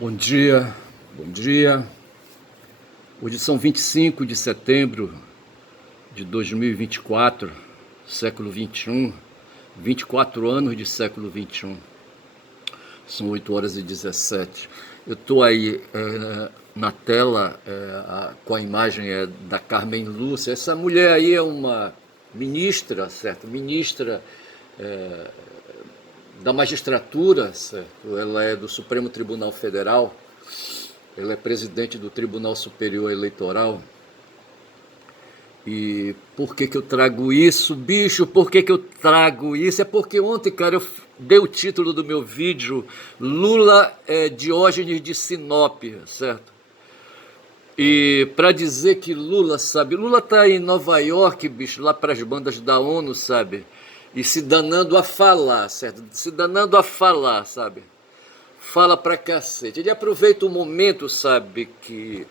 Bom dia, bom dia. Hoje são 25 de setembro de 2024, século 21, 24 anos de século 21. São 8 horas e 17. Eu estou aí na tela com a imagem da Carmen Lúcia. Essa mulher aí é uma ministra, certo? Ministra da magistratura, certo? Ela é do Supremo Tribunal Federal. Ela é presidente do Tribunal Superior Eleitoral. E por que eu trago isso, bicho? Por que eu trago isso? É porque ontem, cara, eu dei o título do meu vídeo Lula é Diógenes de Sinop, certo? E para dizer que Lula, sabe? Lula tá em Nova York, bicho, lá para as bandas da ONU, sabe? E se danando a falar, certo? Se danando a falar, sabe? Fala pra cacete. Ele aproveita o momento, sabe, que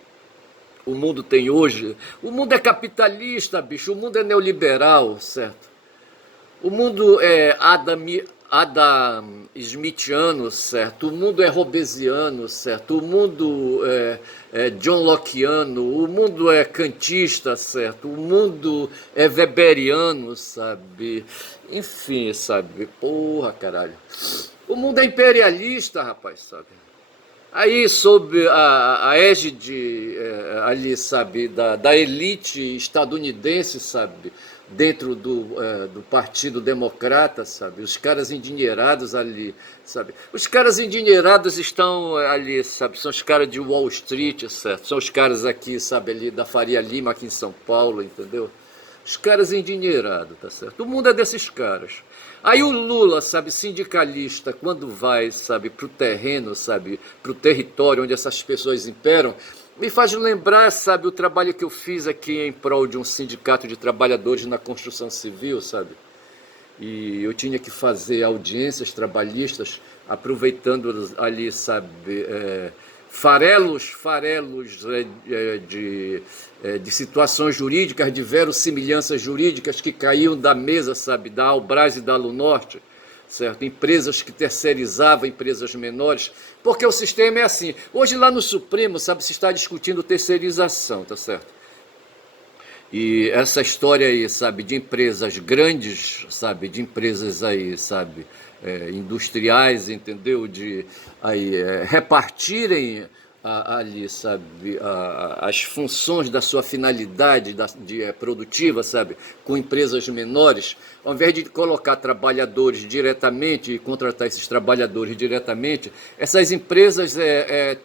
o mundo tem hoje. O mundo é capitalista, bicho. O mundo é neoliberal, certo? O mundo é Adam Smithiano, certo? O mundo é Hobbesiano, certo? O mundo é John Lockeano. O mundo é kantista, certo? O mundo é weberiano, sabe? Enfim, sabe? Porra, caralho. O mundo é imperialista, rapaz, sabe? Aí, sob a égide ali, sabe, da elite estadunidense, sabe, dentro do Partido Democrata, sabe, os caras endinheirados ali, sabe, os caras endinheirados estão ali, sabe, são os caras de Wall Street, certo, são os caras aqui, sabe, ali da Faria Lima, aqui em São Paulo, entendeu? Os caras endinheirados, tá certo? O mundo é desses caras. Aí o Lula, sabe, sindicalista, quando vai, sabe, pro terreno, sabe, pro território onde essas pessoas imperam, me faz lembrar, sabe, o trabalho que eu fiz aqui em prol de um sindicato de trabalhadores na construção civil, sabe? E eu tinha que fazer audiências trabalhistas, aproveitando ali, sabe, farelos de situações jurídicas, de verossimilhanças jurídicas que caíam da mesa, sabe, da Albras e da Lunorte, certo? Empresas que terceirizavam empresas menores, porque o sistema é assim. Hoje lá no Supremo, sabe, se está discutindo terceirização, tá certo? E essa história aí, sabe, de empresas grandes, sabe, de empresas aí, sabe, industriais, entendeu? De aí repartirem ali, sabe, as funções da sua finalidade produtiva, sabe, com empresas menores, ao invés de colocar trabalhadores diretamente e contratar esses trabalhadores diretamente, essas empresas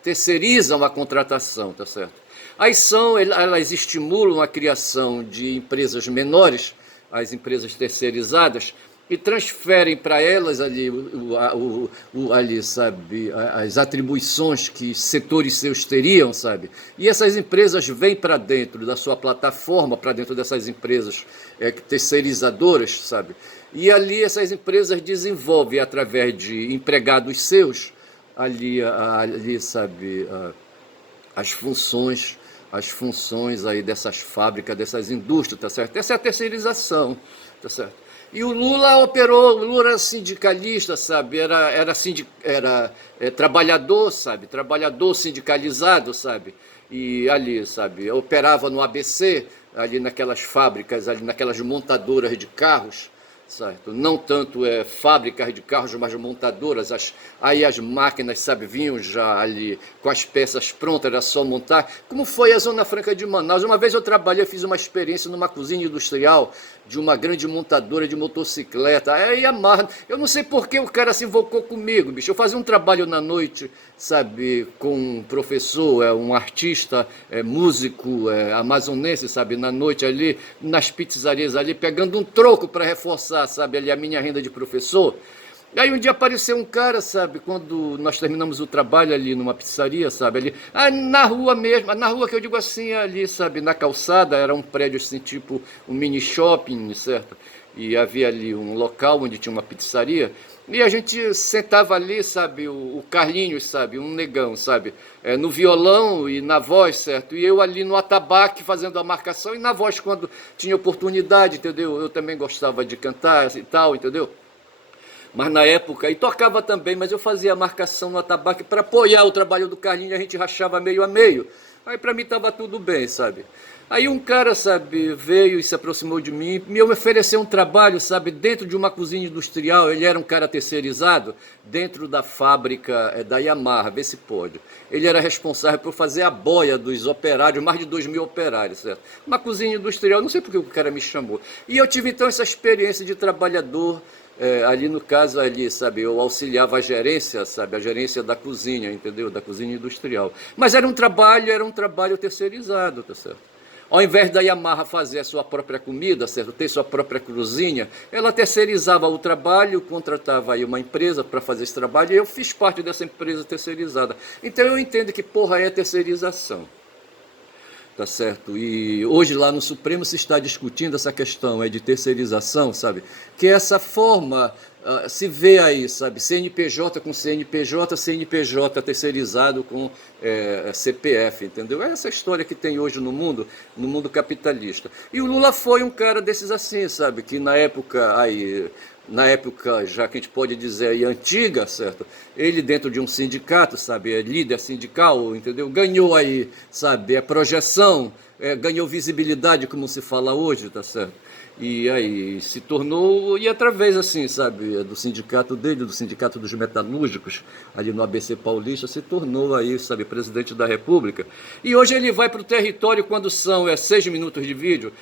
terceirizam a contratação, tá certo? Elas estimulam a criação de empresas menores, as empresas terceirizadas, e transferem para elas ali, ali, sabe, as atribuições que setores seus teriam, sabe? E essas empresas vêm para dentro da sua plataforma, para dentro dessas empresas terceirizadoras, sabe? E ali essas empresas desenvolvem, através de empregados seus, ali sabe, as funções aí dessas fábricas, dessas indústrias, tá certo? Essa é a terceirização, tá certo? E o Lula operou, o Lula era sindicalista, sabe? Era trabalhador, sabe? Trabalhador sindicalizado, sabe? E ali, sabe? Operava no ABC, ali naquelas fábricas, ali naquelas montadoras de carros, certo? Não tanto fábricas de carros, mas montadoras. Aí as máquinas, sabe, vinham já ali com as peças prontas, era só montar. Como foi a Zona Franca de Manaus? Uma vez eu trabalhei, fiz uma experiência numa cozinha industrial de uma grande montadora de motocicleta. Aí eu não sei por que o cara se invocou comigo, bicho. Eu fazia um trabalho na noite, sabe, com um professor, um artista, músico, amazonense, sabe, na noite ali, nas pizzarias ali, pegando um troco para reforçar, sabe, ali a minha renda de professor. Aí um dia apareceu um cara, sabe, quando nós terminamos o trabalho ali numa pizzaria, sabe, ali, na rua mesmo, na rua que eu digo assim, ali, sabe, na calçada, era um prédio assim, tipo um mini shopping, certo? E havia ali um local onde tinha uma pizzaria, e a gente sentava ali, sabe, o Carlinhos, sabe, um negão, sabe, no violão e na voz, certo? E eu ali no atabaque fazendo a marcação, e na voz quando tinha oportunidade, entendeu? Eu também gostava de cantar e tal, entendeu? Mas na época, e tocava também, mas eu fazia a marcação no atabaque para apoiar o trabalho do Carlinhos, a gente rachava meio a meio. Aí para mim tava tudo bem, sabe? Aí um cara, sabe, veio e se aproximou de mim, me ofereceu um trabalho, sabe, dentro de uma cozinha industrial. Ele era um cara terceirizado dentro da fábrica da Yamaha, vê se pode. Ele era responsável por fazer a boia dos operários, mais de 2.000 operários, certo? Uma cozinha industrial, não sei porque o cara me chamou. E eu tive então essa experiência de trabalhador. Ali no caso ali, sabe, eu auxiliava a gerência, sabe, a gerência da cozinha, entendeu? Da cozinha industrial. Mas era um trabalho terceirizado, tá certo? Ao invés da Yamaha fazer a sua própria comida, certo? Ter sua própria cozinha, ela terceirizava o trabalho, contratava aí uma empresa para fazer esse trabalho, e eu fiz parte dessa empresa terceirizada. Então eu entendo que porra é terceirização. Tá certo? E hoje lá no Supremo se está discutindo essa questão de terceirização, sabe? Que essa forma se vê aí, sabe? CNPJ com CNPJ, CNPJ terceirizado com CPF, entendeu? É essa história que tem hoje no mundo capitalista. E o Lula foi um cara desses assim, sabe? Que na época, já que a gente pode dizer aí, antiga, certo? Ele dentro de um sindicato, sabe, líder sindical, entendeu? Ganhou aí, sabe, a projeção, ganhou visibilidade, como se fala hoje, tá certo? E aí se tornou, e através assim, sabe, do sindicato dele, do sindicato dos metalúrgicos, ali no ABC Paulista, se tornou aí, sabe, presidente da República. E hoje ele vai para o território, quando são 6 minutos de vídeo,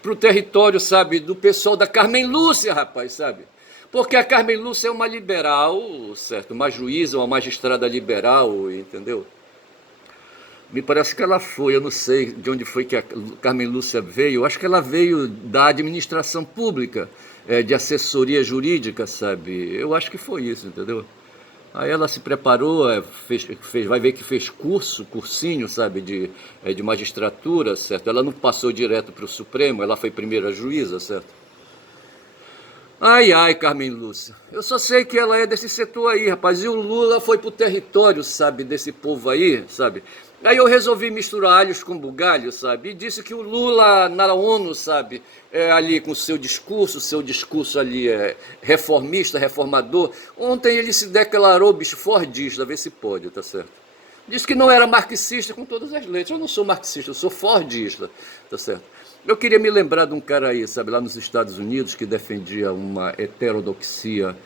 para o território, sabe, do pessoal da Carmen Lúcia, rapaz, sabe? Porque a Carmen Lúcia é uma liberal, certo? Uma juíza, uma magistrada liberal, entendeu? Me parece que ela foi, eu não sei de onde foi que a Carmen Lúcia veio, eu acho que ela veio da administração pública, de assessoria jurídica, sabe? Eu acho que foi isso, entendeu? Aí ela se preparou, vai ver que fez cursinho, sabe, de magistratura, certo? Ela não passou direto para o Supremo, ela foi primeira juíza, certo? Ai, ai, Carmen Lúcia. Eu só sei que ela é desse setor aí, rapaz. E o Lula foi pro território, sabe, desse povo aí, sabe? Aí eu resolvi misturar alhos com bugalhos, sabe? E disse que o Lula na ONU, sabe, ali com o seu discurso ali reformista, reformador. Ontem ele se declarou bicho fordista, vê se pode, tá certo? Disse que não era marxista com todas as letras. Eu não sou marxista, eu sou fordista, tá certo? Eu queria me lembrar de um cara aí, sabe, lá nos Estados Unidos, que defendia uma heterodoxia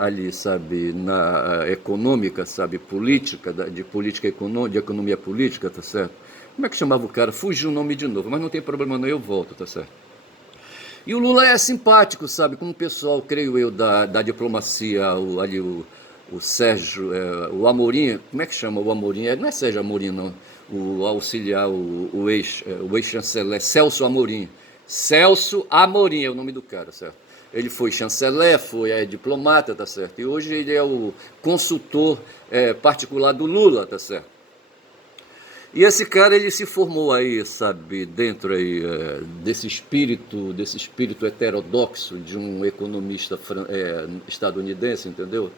ali, sabe, na econômica, sabe, política, de política econômica, de economia política, tá certo? Como é que chamava o cara? Fugiu o nome de novo, mas não tem problema não, eu volto, tá certo? E o Lula é simpático, sabe, com o pessoal, creio eu, da diplomacia, o Sérgio, o Amorim, como é que chama o Amorim? Não é Sérgio Amorim, não. O auxiliar, o ex-chanceler, Celso Amorim. Celso Amorim é o nome do cara, certo? Ele foi chanceler, foi diplomata, tá certo? E hoje ele é o consultor particular do Lula, tá certo? E esse cara, ele se formou aí, sabe, dentro aí desse espírito heterodoxo de um economista estadunidense, entendeu?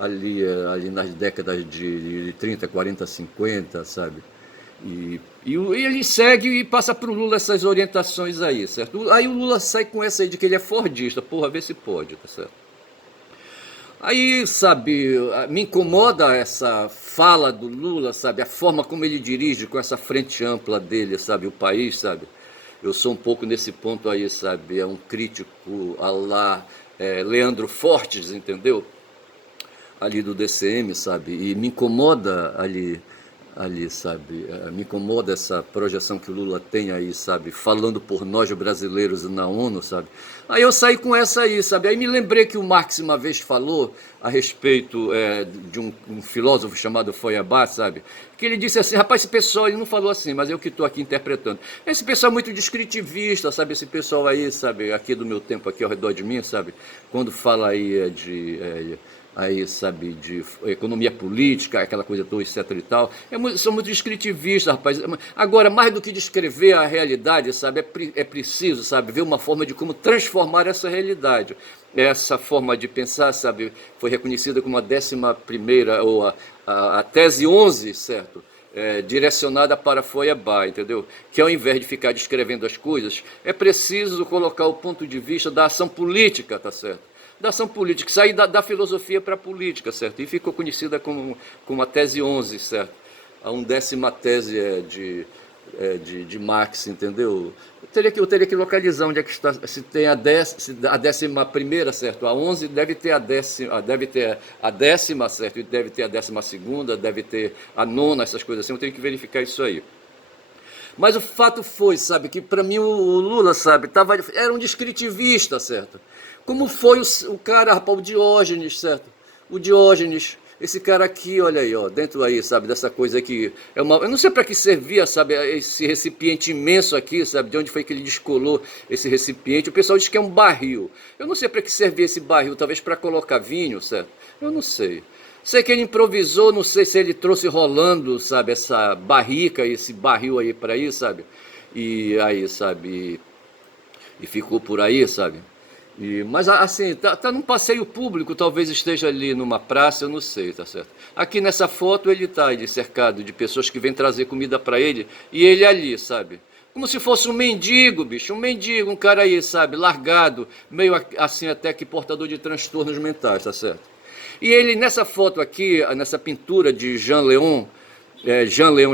Ali nas décadas de 30, 40, 50, sabe? E ele segue e passa para o Lula essas orientações aí, certo? Aí o Lula sai com essa aí de que ele é fordista, porra, vê se pode, tá certo? Aí, sabe, me incomoda essa fala do Lula, sabe, a forma como ele dirige com essa frente ampla dele, sabe, o país, sabe. Eu sou um pouco nesse ponto aí, sabe, é um crítico a lá Leandro Fortes, entendeu? Ali do DCM, sabe, e me incomoda ali, sabe, me incomoda essa projeção que o Lula tem aí, sabe, falando por nós brasileiros na ONU, sabe. Aí eu saí com essa aí, sabe, aí me lembrei que o Marx uma vez falou a respeito de um filósofo chamado Feuerbach, sabe, que ele disse assim, rapaz, esse pessoal, ele não falou assim, mas eu que estou aqui interpretando, esse pessoal é muito descritivista, sabe, esse pessoal aí, sabe, aqui do meu tempo, aqui ao redor de mim, sabe, quando fala aí aí, sabe, de economia política, aquela coisa toda, etc e tal, são muito descritivistas, rapaz. Agora, mais do que descrever a realidade, sabe, é preciso, sabe, ver uma forma de como transformar essa realidade. Essa forma de pensar, sabe, foi reconhecida como a 11ª, ou a tese 11, certo? Direcionada para Feuerbach, entendeu? Que ao invés de ficar descrevendo as coisas, é preciso colocar o ponto de vista da ação política, tá certo? da ação política, sair da filosofia para a política, certo? E ficou conhecida como a tese 11, certo? A 11ª tese de Marx, entendeu? Eu teria que localizar onde é que está, se tem a 11ª, certo? A 11 deve ter a décima, certo? E deve ter a 12ª, deve ter a nona, essas coisas assim, eu tenho que verificar isso aí. Mas o fato foi, sabe, que para mim o Lula, sabe, era um descritivista, certo? Como foi o cara, rapaz, o Diógenes, certo? O Diógenes, esse cara aqui, olha aí, ó, dentro aí, sabe, dessa coisa aqui. Eu não sei para que servia, sabe, esse recipiente imenso aqui, sabe, de onde foi que ele descolou esse recipiente. O pessoal diz que é um barril. Eu não sei para que servia esse barril, talvez para colocar vinho, certo? Eu não sei. Sei que ele improvisou, não sei se ele trouxe rolando, sabe, essa barrica, esse barril aí para aí, sabe? E aí, sabe, e ficou por aí, sabe? Mas assim, tá num passeio público, talvez esteja ali numa praça, eu não sei, tá certo? Aqui nessa foto ele tá ele cercado de pessoas que vêm trazer comida para ele, e ele ali, sabe? Como se fosse um mendigo, bicho, um mendigo, um cara aí, sabe, largado, meio assim até que portador de transtornos mentais, tá certo? E ele, nessa foto aqui, nessa pintura de Jean-Léon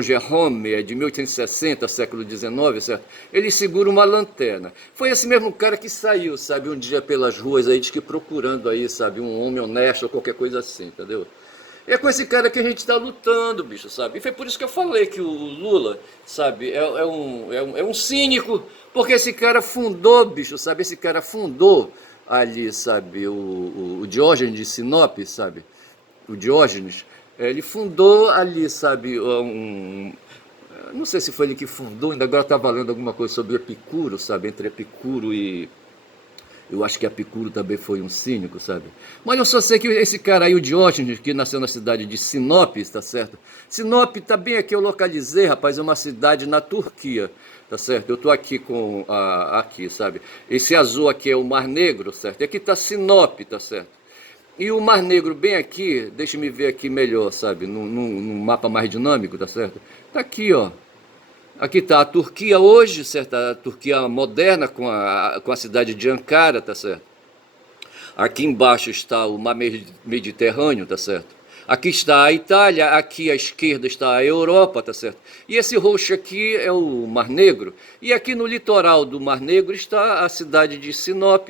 Gérôme, de 1860, século XIX, certo? Ele segura uma lanterna. Foi esse mesmo cara que saiu, sabe, um dia pelas ruas aí, diz que procurando aí, sabe, um homem honesto ou qualquer coisa assim, entendeu? É com esse cara que a gente está lutando, bicho, sabe? E foi por isso que eu falei que o Lula, sabe, é um cínico, porque esse cara fundou, bicho, sabe? Esse cara fundou ali, sabe, o Diógenes de Sinop, sabe? O Diógenes, ele fundou ali, sabe, não sei se foi ele que fundou, ainda agora estava lendo alguma coisa sobre Epicuro, sabe? Entre Epicuro e eu acho que Epicuro também foi um cínico, sabe? Mas eu só sei que esse cara aí, o Diógenes, que nasceu na cidade de Sinop, tá certo? Sinop tá bem aqui, eu localizei, rapaz, é uma cidade na Turquia, tá certo? Eu tô aqui aqui, sabe? Esse azul aqui é o Mar Negro, certo? E aqui tá Sinop, tá certo? E o Mar Negro bem aqui, deixa-me ver aqui melhor, sabe? Num mapa mais dinâmico, tá certo? Tá aqui, ó. Aqui está a Turquia hoje, certo? A Turquia moderna com a cidade de Ankara, tá certo? Aqui embaixo está o mar Mediterrâneo, tá certo? Aqui está a Itália, aqui à esquerda está a Europa, tá certo? E esse roxo aqui é o Mar Negro. E aqui no litoral do Mar Negro está a cidade de Sinop,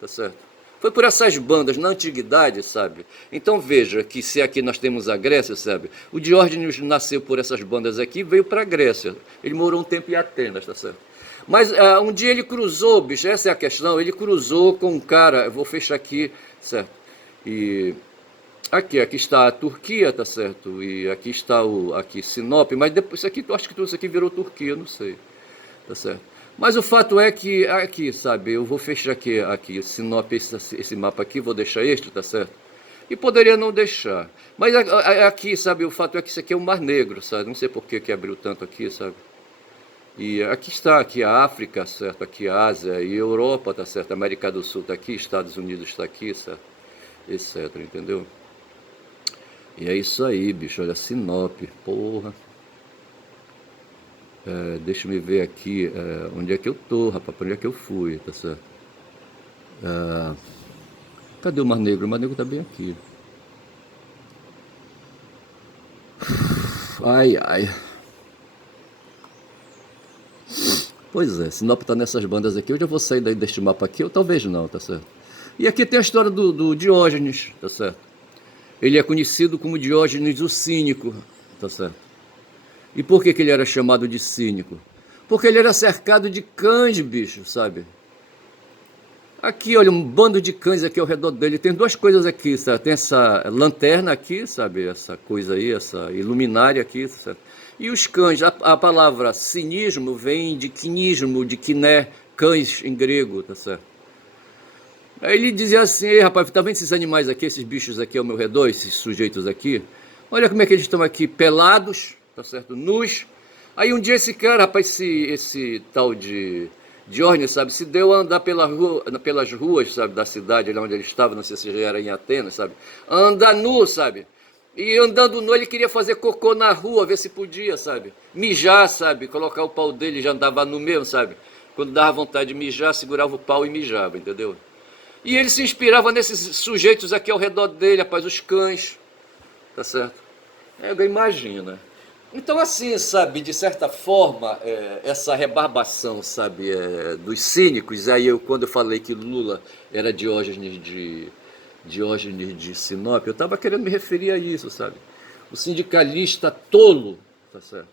tá certo? Foi por essas bandas na antiguidade, sabe? Então veja que se aqui nós temos a Grécia, sabe? O Diógenes nasceu por essas bandas aqui e veio para a Grécia. Ele morou um tempo em Atenas, tá certo? Mas um dia ele cruzou, bicho, essa é a questão, ele cruzou com um cara, eu vou fechar aqui, certo? E aqui está a Turquia, tá certo? E aqui está aqui Sinop, mas depois isso aqui, eu acho que tudo isso aqui virou Turquia, não sei, tá certo? Mas o fato é que aqui, sabe, eu vou fechar aqui Sinop, esse mapa aqui, vou deixar este, tá certo? E poderia não deixar. Mas aqui, sabe, o fato é que isso aqui é o Mar Negro, sabe? Não sei por que abriu tanto aqui, sabe? E aqui está, aqui a África, certo? Aqui a Ásia e a Europa, tá certo? A América do Sul está aqui, Estados Unidos está aqui, certo? Etc, entendeu? E é isso aí, bicho, olha, Sinop, porra. Deixa eu ver aqui onde é que eu tô, rapaz, pra onde é que eu fui, tá certo? Cadê o Mar Negro? O Mar Negro tá bem aqui. Ai, ai. Pois é, Sinop tá nessas bandas aqui, eu já vou sair daí deste mapa aqui, ou talvez não, tá certo? E aqui tem a história do Diógenes, tá certo? Ele é conhecido como Diógenes o Cínico, tá certo? E por que ele era chamado de cínico? Porque ele era cercado de cães, bicho, sabe? Aqui, olha, um bando de cães aqui ao redor dele. Tem duas coisas aqui, sabe? Tem essa lanterna aqui, sabe? Essa coisa aí, essa iluminária aqui, sabe? E os cães, a palavra cinismo vem de quinismo, de quiné, cães em grego, tá certo? Aí ele dizia assim: ei, rapaz, tá vendo esses animais aqui, esses bichos aqui ao meu redor, esses sujeitos aqui? Olha como é que eles estão aqui, pelados, tá certo? Nus. Aí um dia esse cara, rapaz, esse tal de Diógenes, sabe, se deu a andar pelas ruas, sabe, da cidade, ali onde ele estava, não sei se já era em Atenas, sabe? Andar nu, sabe? E andando nu, ele queria fazer cocô na rua, ver se podia, sabe? Mijar, sabe? Colocar o pau dele, já andava nu mesmo, sabe? Quando dava vontade de mijar, segurava o pau e mijava, entendeu? E ele se inspirava nesses sujeitos aqui ao redor dele, rapaz, os cães, tá certo? Imagina. Então, assim, sabe, de certa forma, essa rebarbação, sabe, dos cínicos, aí quando eu falei que Lula era Diógenes de Sinop, eu estava querendo me referir a isso, sabe? O sindicalista tolo, tá certo?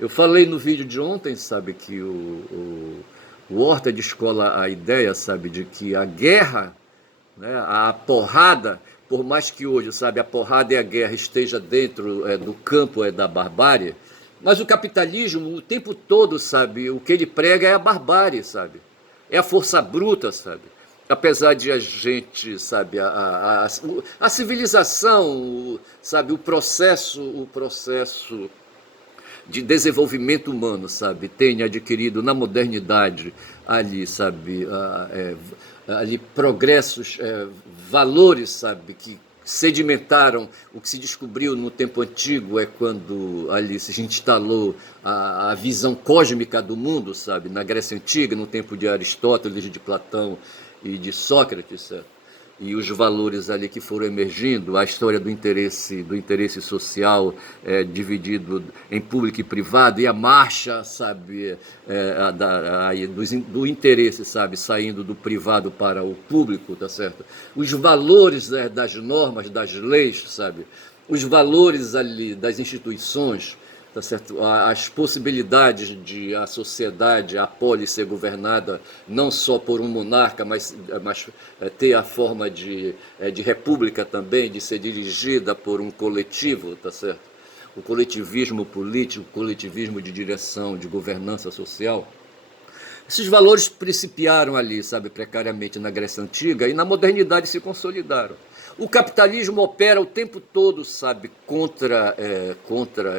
Eu falei no vídeo de ontem, sabe, que o Horta descola a ideia, sabe, de que a guerra, né, a porrada, por mais que hoje, sabe, a porrada e a guerra esteja dentro do campo da barbárie, mas o capitalismo, o tempo todo, sabe, o que ele prega é a barbárie, sabe, é a força bruta, sabe, apesar de a gente, sabe, a civilização, sabe, o processo de desenvolvimento humano, sabe, tenha adquirido na modernidade ali, sabe, ali progressos, valores, sabe, que sedimentaram o que se descobriu no tempo antigo, quando ali se instalou a visão cósmica do mundo, sabe, na Grécia Antiga, no tempo de Aristóteles, de Platão e de Sócrates, sabe? E os valores ali que foram emergindo, a história do interesse social dividido em público e privado, e a marcha, sabe, do interesse, sabe, saindo do privado para o público, tá certo? Os valores das normas, das leis, sabe, os valores ali das instituições, tá certo? As possibilidades de a sociedade, a polis ser governada não só por um monarca, mas ter a forma de república também, de ser dirigida por um coletivo, tá certo? O coletivismo político, o coletivismo de direção, de governança social. Esses valores principiaram ali, sabe, precariamente na Grécia Antiga e na modernidade se consolidaram. O capitalismo opera o tempo todo, sabe, contra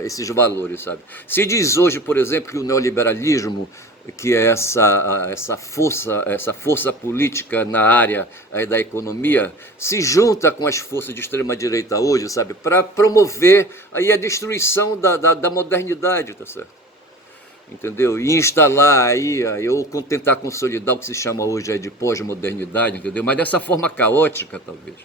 esses valores, sabe. Se diz hoje, por exemplo, que o neoliberalismo, que é essa força política na área da economia, se junta com as forças de extrema-direita hoje, sabe, para promover aí a destruição da modernidade, tá certo? Entendeu? E instalar aí, ou tentar consolidar o que se chama hoje de pós-modernidade, entendeu? Mas dessa forma caótica, talvez.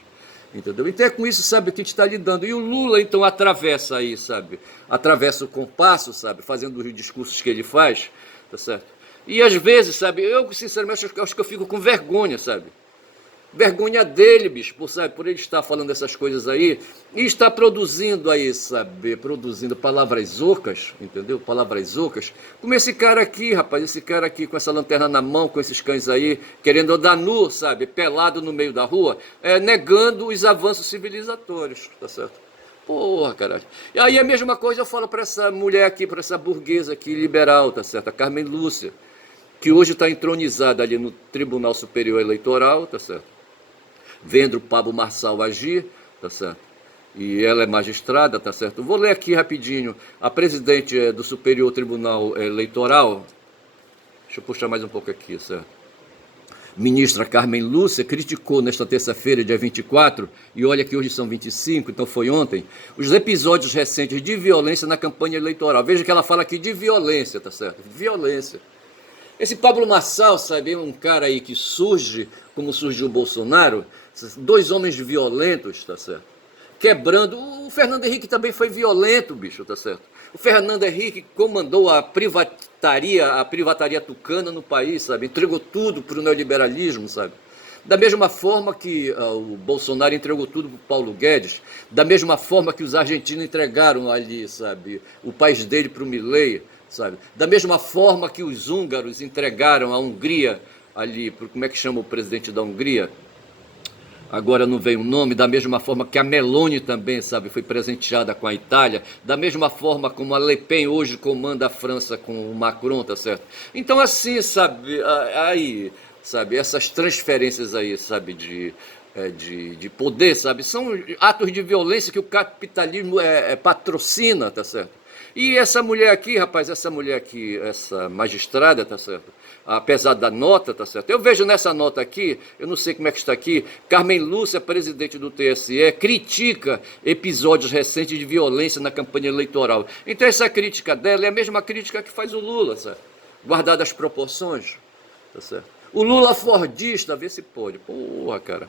Entendeu? Então com isso, sabe, que a gente está lidando. E o Lula, então, atravessa aí, sabe? Atravessa o compasso, sabe? Fazendo os discursos que ele faz, tá certo? E às vezes, sabe, eu sinceramente acho que eu fico com vergonha, sabe? Vergonha dele, bicho, por ele estar falando essas coisas aí e estar produzindo aí, sabe, produzindo palavras ocas, entendeu? Palavras ocas, como esse cara aqui, rapaz, esse cara aqui com essa lanterna na mão, com esses cães aí, querendo andar nu, sabe, pelado no meio da rua, negando os avanços civilizatórios, tá certo? Porra, caralho. E aí a mesma coisa eu falo para essa mulher aqui, para essa burguesa aqui liberal, tá certo? A Carmen Lúcia, que hoje está entronizada ali no Tribunal Superior Eleitoral, tá certo? Vendo o Pablo Marçal agir, tá certo? E ela é magistrada, tá certo? Vou ler aqui rapidinho. A presidente do Superior Tribunal Eleitoral, deixa eu puxar mais um pouco aqui, certo? Ministra Carmen Lúcia criticou nesta terça-feira, dia 24, e olha que hoje são 25, então foi ontem, os episódios recentes de violência na campanha eleitoral. Veja que ela fala aqui de violência, tá certo? Violência. Esse Pablo Marçal, sabe, é um cara aí que surge, como surgiu o Bolsonaro, dois homens violentos, tá certo? Quebrando. O Fernando Henrique também foi violento, bicho, tá certo? O Fernando Henrique comandou a privataria tucana no país, sabe? Entregou tudo para o neoliberalismo, sabe? Da mesma forma que o Bolsonaro entregou tudo para o Paulo Guedes, da mesma forma que os argentinos entregaram ali, sabe, o país dele para o Milei, sabe? Da mesma forma que os húngaros entregaram a Hungria ali, como é que chama o presidente da Hungria? Agora não vem o nome, da mesma forma que a Meloni também, sabe, foi presenteada com a Itália, da mesma forma como a Le Pen hoje comanda a França com o Macron, tá certo? Então assim, sabe, aí, sabe, essas transferências aí, sabe, de poder, sabe, são atos de violência que o capitalismo patrocina, tá certo? E essa mulher aqui, rapaz, essa magistrada, tá certo? Apesar da nota, tá certo? Eu vejo nessa nota aqui, eu não sei como é que está aqui, Carmen Lúcia, presidente do TSE, critica episódios recentes de violência na campanha eleitoral. Então essa crítica dela é a mesma crítica que faz o Lula, certo? Guardada as proporções, tá certo? O Lula fordista, vê se pode. Porra, cara.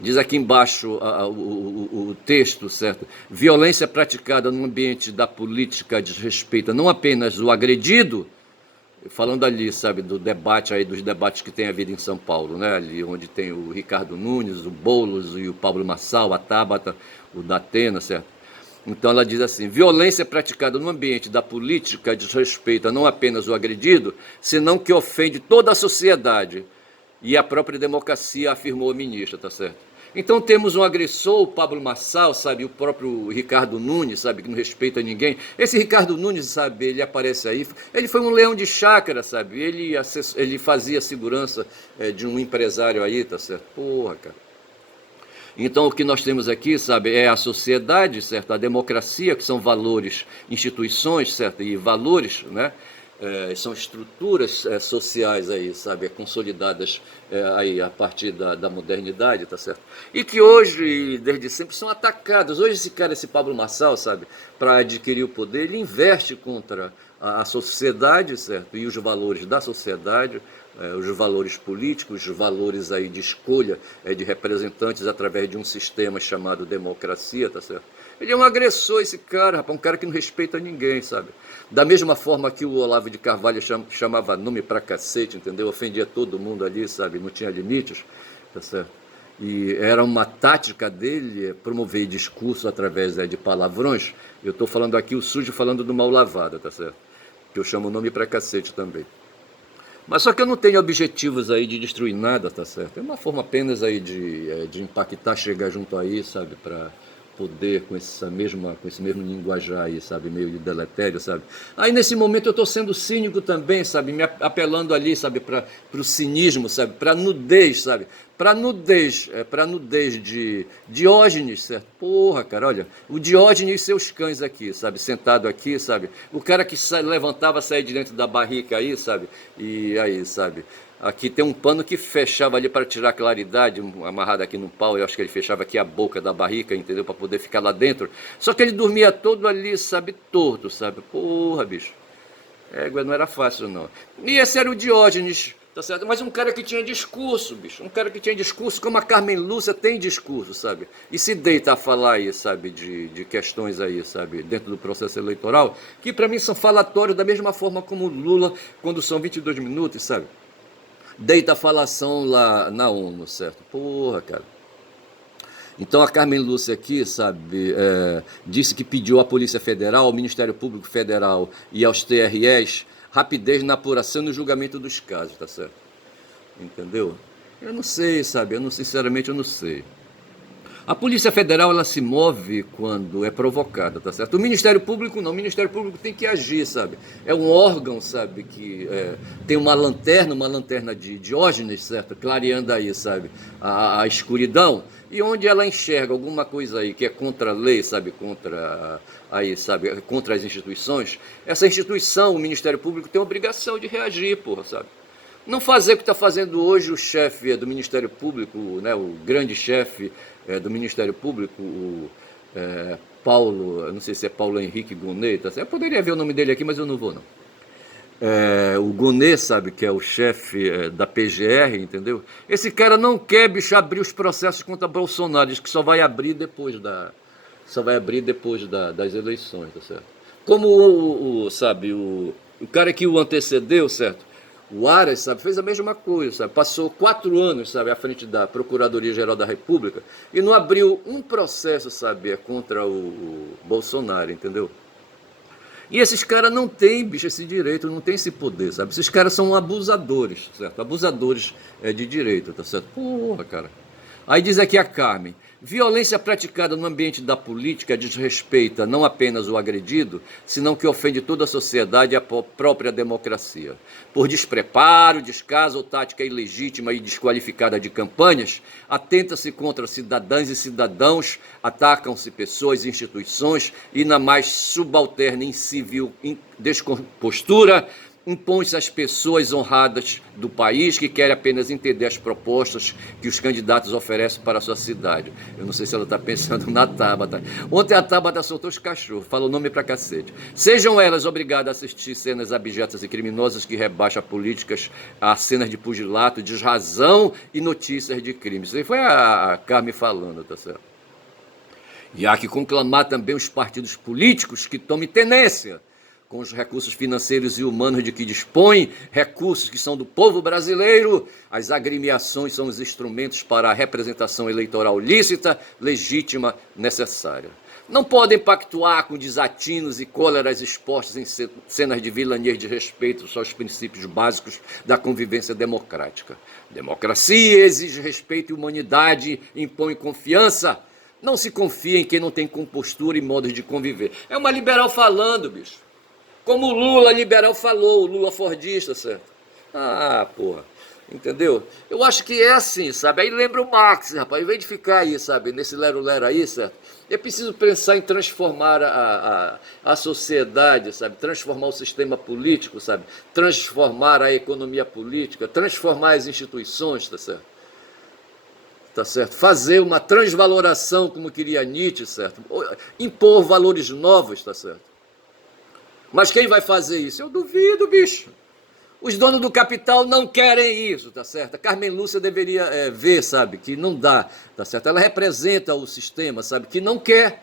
Diz aqui embaixo o texto, certo? Violência praticada no ambiente da política desrespeita não apenas o agredido, falando ali, sabe, do debate aí, dos debates que tem havido em São Paulo, né? Ali onde tem o Ricardo Nunes, o Boulos e o Pablo Marçal, a Tabata, o Datena, certo? Então ela diz assim: violência praticada no ambiente da política desrespeita não apenas o agredido, senão que ofende toda a sociedade e a própria democracia, afirmou a ministra, tá certo? Então temos um agressor, o Pablo Marçal, sabe, o próprio Ricardo Nunes, sabe, que não respeita ninguém. Esse Ricardo Nunes, sabe, ele aparece aí, ele foi um leão de chácara, sabe, ele fazia segurança de um empresário aí, tá certo? Porra, cara. Então, o que nós temos aqui, sabe, é a sociedade, certo? A democracia, que são valores, instituições, certo? E valores, né? São estruturas sociais aí, sabe, consolidadas aí a partir da modernidade, tá certo? E que hoje, desde sempre, são atacadas. Hoje esse cara, esse Pablo Marçal, sabe, para adquirir o poder, ele investe contra a sociedade, certo? E os valores da sociedade, os valores políticos, os valores aí de escolha de representantes através de um sistema chamado democracia, tá certo? Ele é um agressor, esse cara, rapaz, um cara que não respeita ninguém, sabe? Da mesma forma que o Olavo de Carvalho chamava nome pra cacete, entendeu? Ofendia todo mundo ali, sabe? Não tinha limites, tá certo? E era uma tática dele promover discurso através de palavrões. Eu estou falando aqui o sujo falando do mal lavado, tá certo? Que eu chamo nome pra cacete também. Mas só que eu não tenho objetivos aí de destruir nada, tá certo? É uma forma apenas aí de impactar, chegar junto aí, sabe, para poder com com esse mesmo linguajar aí, sabe, meio de deletério, sabe? Aí nesse momento eu estou sendo cínico também, sabe, me apelando ali, sabe, para o cinismo, sabe, para nudez, sabe, para nudez de Diógenes, certo? Porra, cara, olha, o Diógenes e seus cães aqui, sabe, sentado aqui, sabe, o cara que levantava, saía de dentro da barrica aí, sabe, e aí, sabe, aqui tem um pano que fechava ali para tirar a claridade, amarrado aqui no pau, eu acho que ele fechava aqui a boca da barrica, entendeu? Para poder ficar lá dentro. Só que ele dormia todo ali, sabe, torto, sabe? Porra, bicho. Não era fácil, não. E esse era o Diógenes, tá certo? Mas um cara que tinha discurso, bicho. Um cara que tinha discurso, como a Carmen Lúcia tem discurso, sabe? E se deita a falar aí, sabe, de questões aí, sabe, dentro do processo eleitoral, que para mim são falatórios da mesma forma como o Lula, quando são 22 minutos, sabe? Deita a falação lá na ONU, certo? Porra, cara. Então a Carmen Lúcia aqui, sabe, disse que pediu à Polícia Federal, ao Ministério Público Federal e aos TREs rapidez na apuração e no julgamento dos casos, tá certo? Entendeu? Eu não sei, sabe, sinceramente eu não sei. A Polícia Federal, ela se move quando é provocada, tá certo? O Ministério Público não, o Ministério Público tem que agir, sabe? É um órgão, sabe, que tem uma lanterna de Diógenes, certo? Clareando aí, sabe, a escuridão, e onde ela enxerga alguma coisa aí que é contra a lei, sabe, contra as instituições, essa instituição, o Ministério Público, tem a obrigação de reagir, porra, sabe? Não fazer o que está fazendo hoje o chefe do Ministério Público, né, o grande chefe do Ministério Público, Paulo, eu não sei se é Paulo Henrique Gonet, tá? Eu poderia ver o nome dele aqui, mas eu não vou, não. O Gonet, sabe, que é o chefe da PGR, entendeu? Esse cara não quer, bicho, abrir os processos contra Bolsonaro, diz que só vai abrir depois das eleições, tá certo? Como o cara que o antecedeu, certo? O Aras, sabe, fez a mesma coisa, sabe? Passou 4 anos, sabe, à frente da Procuradoria-Geral da República e não abriu um processo, sabe, contra o Bolsonaro, entendeu? E esses caras não têm, bicho, esse direito, não têm esse poder, sabe? Esses caras são abusadores, certo? Abusadores de direito, tá certo? Porra, cara. Aí diz aqui a Carmen: violência praticada no ambiente da política desrespeita não apenas o agredido, senão que ofende toda a sociedade e a própria democracia. Por despreparo, descaso ou tática ilegítima e desqualificada de campanhas, atenta-se contra cidadãs e cidadãos, atacam-se pessoas e instituições e na mais subalterna, incivil descompostura, impõe-se às pessoas honradas do país que querem apenas entender as propostas que os candidatos oferecem para a sua cidade. Eu não sei se ela está pensando na Tabata. Ontem a Tabata soltou os cachorros, falou nome pra cacete. Sejam elas obrigadas a assistir cenas abjetas e criminosas que rebaixam políticas a cenas de pugilato, desrazão e notícias de crimes. Isso aí foi a Carmen falando, tá certo? E há que conclamar também os partidos políticos que tomem tenência com os recursos financeiros e humanos de que dispõem, recursos que são do povo brasileiro. As agremiações são os instrumentos para a representação eleitoral lícita, legítima, necessária. Não podem pactuar com desatinos e cóleras expostos em cenas de vilania e de respeito aos princípios básicos da convivência democrática. Democracia exige respeito e humanidade, impõe confiança. Não se confia em quem não tem compostura e modos de conviver. É uma liberal falando, bicho. Como o Lula liberal falou, o Lula fordista, certo? Ah, porra, entendeu? Eu acho que é assim, sabe? Aí lembra o Marx, rapaz, em vez de ficar aí, sabe, nesse lero-lero aí, certo? É preciso pensar em transformar a sociedade, sabe? Transformar o sistema político, sabe? Transformar a economia política, transformar as instituições, tá certo? Tá certo? Fazer uma transvaloração, como queria Nietzsche, certo? Impor valores novos, tá certo? Mas quem vai fazer isso? Eu duvido, bicho. Os donos do capital não querem isso, tá certo? A Carmen Lúcia deveria ver, sabe, que não dá, tá certo? Ela representa o sistema, sabe, que não quer,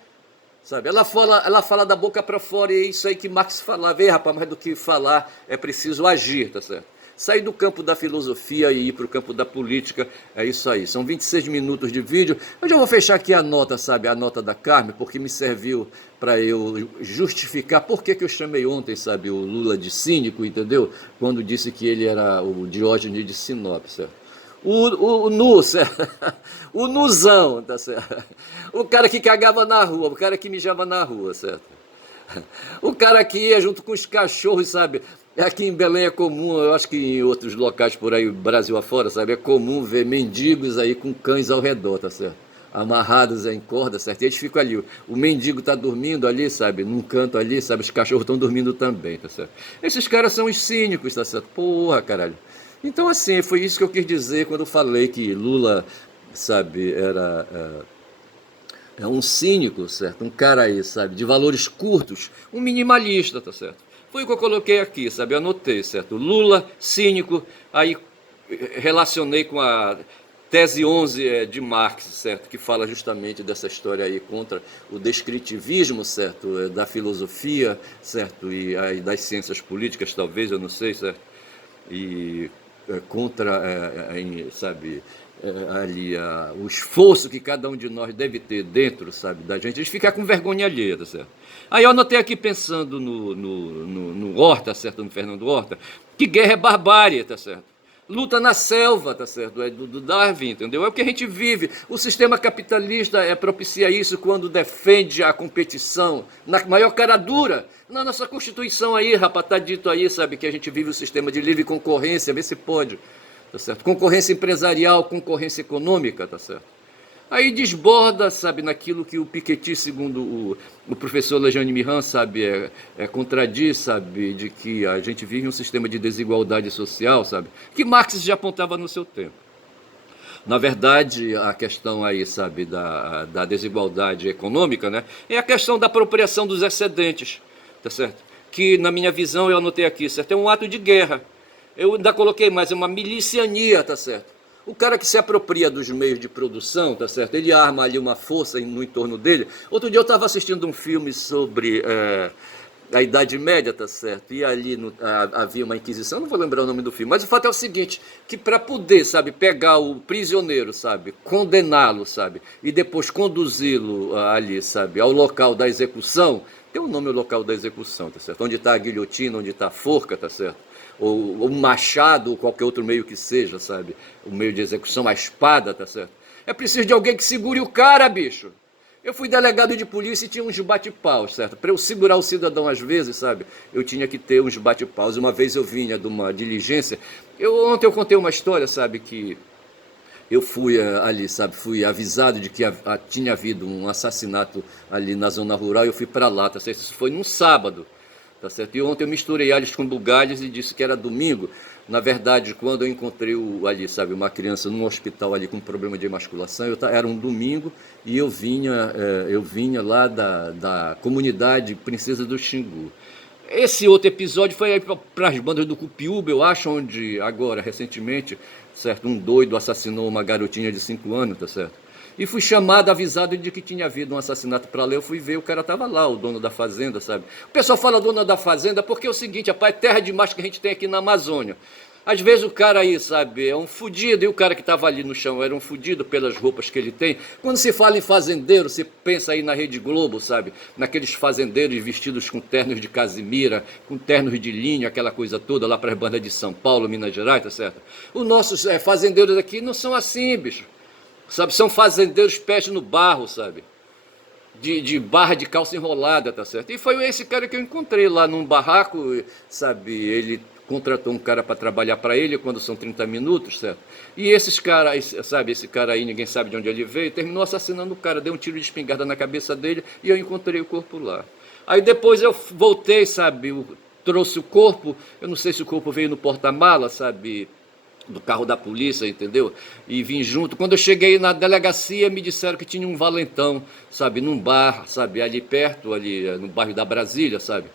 sabe? Ela fala da boca para fora, e é isso aí que Marx falava. Ei, rapaz, mais do que falar, é preciso agir, tá certo? Sair do campo da filosofia e ir para o campo da política, é isso aí. São 26 minutos de vídeo. Eu já vou fechar aqui a nota, sabe, a nota da Carmen, porque me serviu para eu justificar por que eu chamei ontem, sabe, o Lula de cínico, entendeu? Quando disse que ele era o Diógenes de Sinop, certo? O nu, certo? O nuzão, tá certo? O cara que cagava na rua, o cara que mijava na rua, certo? O cara que ia junto com os cachorros, sabe? Aqui em Belém é comum, eu acho que em outros locais por aí, Brasil afora, sabe? É comum ver mendigos aí com cães ao redor, tá certo? Amarrados em corda, certo? E eles ficam ali, o mendigo tá dormindo ali, sabe? Num canto ali, sabe? Os cachorros estão dormindo também, tá certo? Esses caras são os cínicos, tá certo? Porra, caralho. Então, assim, foi isso que eu quis dizer quando eu falei que Lula, sabe, é um cínico, certo? Um cara aí, sabe, de valores curtos, um minimalista, tá certo? Foi o que eu coloquei aqui, sabe? Eu anotei, certo? Lula, cínico, aí relacionei com a tese 11 de Marx, certo? Que fala justamente dessa história aí contra o descritivismo, certo? Da filosofia, certo? E aí das ciências políticas, talvez, eu não sei, certo? E contra, sabe, ali o esforço que cada um de nós deve ter dentro, sabe, da gente, a gente ficar com vergonha alheia, tá certo? Aí eu anotei aqui pensando no Horta, certo, no Fernando Horta, que guerra é barbárie, tá certo? Luta na selva, tá certo? É do Darwin, entendeu? É o que a gente vive. O sistema capitalista propicia isso quando defende a competição na maior cara dura. Na nossa Constituição aí, rapaz, tá dito aí, sabe, que a gente vive o sistema de livre concorrência, vê se pode, tá certo? Concorrência empresarial, concorrência econômica, tá certo? Aí desborda, sabe, naquilo que o Piketty, segundo o professor Lejane Mihan, sabe, contradiz, sabe, de que a gente vive um sistema de desigualdade social, sabe, que Marx já apontava no seu tempo. Na verdade, a questão aí, sabe, da desigualdade econômica, né, é a questão da apropriação dos excedentes, tá certo? Que, na minha visão, eu anotei aqui, certo, é um ato de guerra. Eu ainda coloquei mais, é uma miliciania, tá certo? O cara que se apropria dos meios de produção, tá certo? Ele arma ali uma força no entorno dele. Outro dia eu estava assistindo um filme sobre a Idade Média, tá certo? E ali havia uma inquisição, não vou lembrar o nome do filme, mas o fato é o seguinte, que para poder, sabe, pegar o prisioneiro, sabe, condená-lo, sabe, e depois conduzi-lo ali, sabe, ao local da execução, tem um nome o local da execução, tá certo? Onde está a guilhotina, onde está a forca, tá certo? Ou um machado, ou qualquer outro meio que seja, sabe? O meio de execução, a espada, tá certo? É preciso de alguém que segure o cara, bicho. Eu fui delegado de polícia e tinha uns bate-paus, certo? Para eu segurar o cidadão às vezes, sabe? Eu tinha que ter uns bate-paus. Uma vez eu vinha de uma diligência. Ontem eu contei uma história, sabe? Que eu fui ali, sabe? Fui avisado de que tinha havido um assassinato ali na zona rural e eu fui para lá, tá certo? Isso foi num sábado. tá certo? E ontem eu misturei alhos com bugalhos e disse que era domingo. Na verdade, quando eu encontrei ali, sabe, uma criança num hospital ali com problema de emasculação, era um domingo e eu vinha lá da comunidade Princesa do Xingu. Esse outro episódio foi para as bandas do Cupiúba, eu acho, onde agora, recentemente, certo, um doido assassinou uma garotinha de 5 anos, tá certo? E fui chamado, avisado de que tinha havido um assassinato para lá. Eu fui ver, o cara estava lá, o dono da fazenda, sabe? O pessoal fala dono da fazenda porque é o seguinte, rapaz, é terra demais que a gente tem aqui na Amazônia. Às vezes o cara aí, sabe, é um fudido, e o cara que estava ali no chão era um fudido pelas roupas que ele tem. Quando se fala em fazendeiro, você pensa aí na Rede Globo, sabe? Naqueles fazendeiros vestidos com ternos de casimira, com ternos de linho, aquela coisa toda lá para as bandas de São Paulo, Minas Gerais, tá certo? Os nossos fazendeiros aqui não são assim, bicho. Sabe, são fazendeiros pés no barro, sabe? De barra de calça enrolada, tá certo? E foi esse cara que eu encontrei lá num barraco, sabe? Ele contratou um cara para trabalhar para ele quando são 30 minutos, certo? E esses caras, sabe? Esse cara aí, ninguém sabe de onde ele veio, terminou assassinando o cara, deu um tiro de espingarda na cabeça dele e eu encontrei o corpo lá. Aí depois eu voltei, sabe? Trouxe o corpo, eu não sei se o corpo veio no porta-mala, sabe? Do carro da polícia, entendeu? E vim junto. Quando eu cheguei na delegacia, me disseram que tinha um valentão, sabe, num bar, sabe, ali perto, ali no bairro da Brasília, sabe?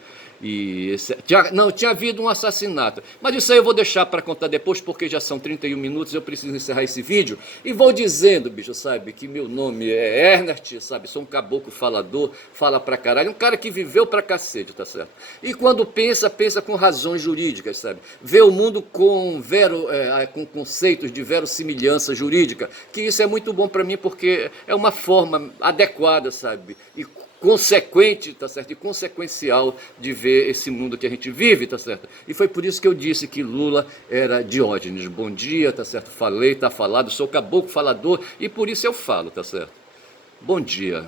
Tinha havido um assassinato. Mas isso aí eu vou deixar para contar depois, porque já são 31 minutos, eu preciso encerrar esse vídeo. E vou dizendo, bicho, sabe, que meu nome é Ernest, sabe, sou um caboclo falador, fala pra caralho, um cara que viveu pra cacete, tá certo? E quando pensa, pensa com razões jurídicas, sabe? Vê o mundo com conceitos de verossimilhança jurídica, que isso é muito bom para mim, porque é uma forma adequada, sabe? E consequente, tá certo? E consequencial de ver esse mundo que a gente vive, tá certo? E foi por isso que eu disse que Lula era Diógenes. Bom dia, tá certo? Falei, tá falado, sou caboclo falador e por isso eu falo, tá certo? Bom dia.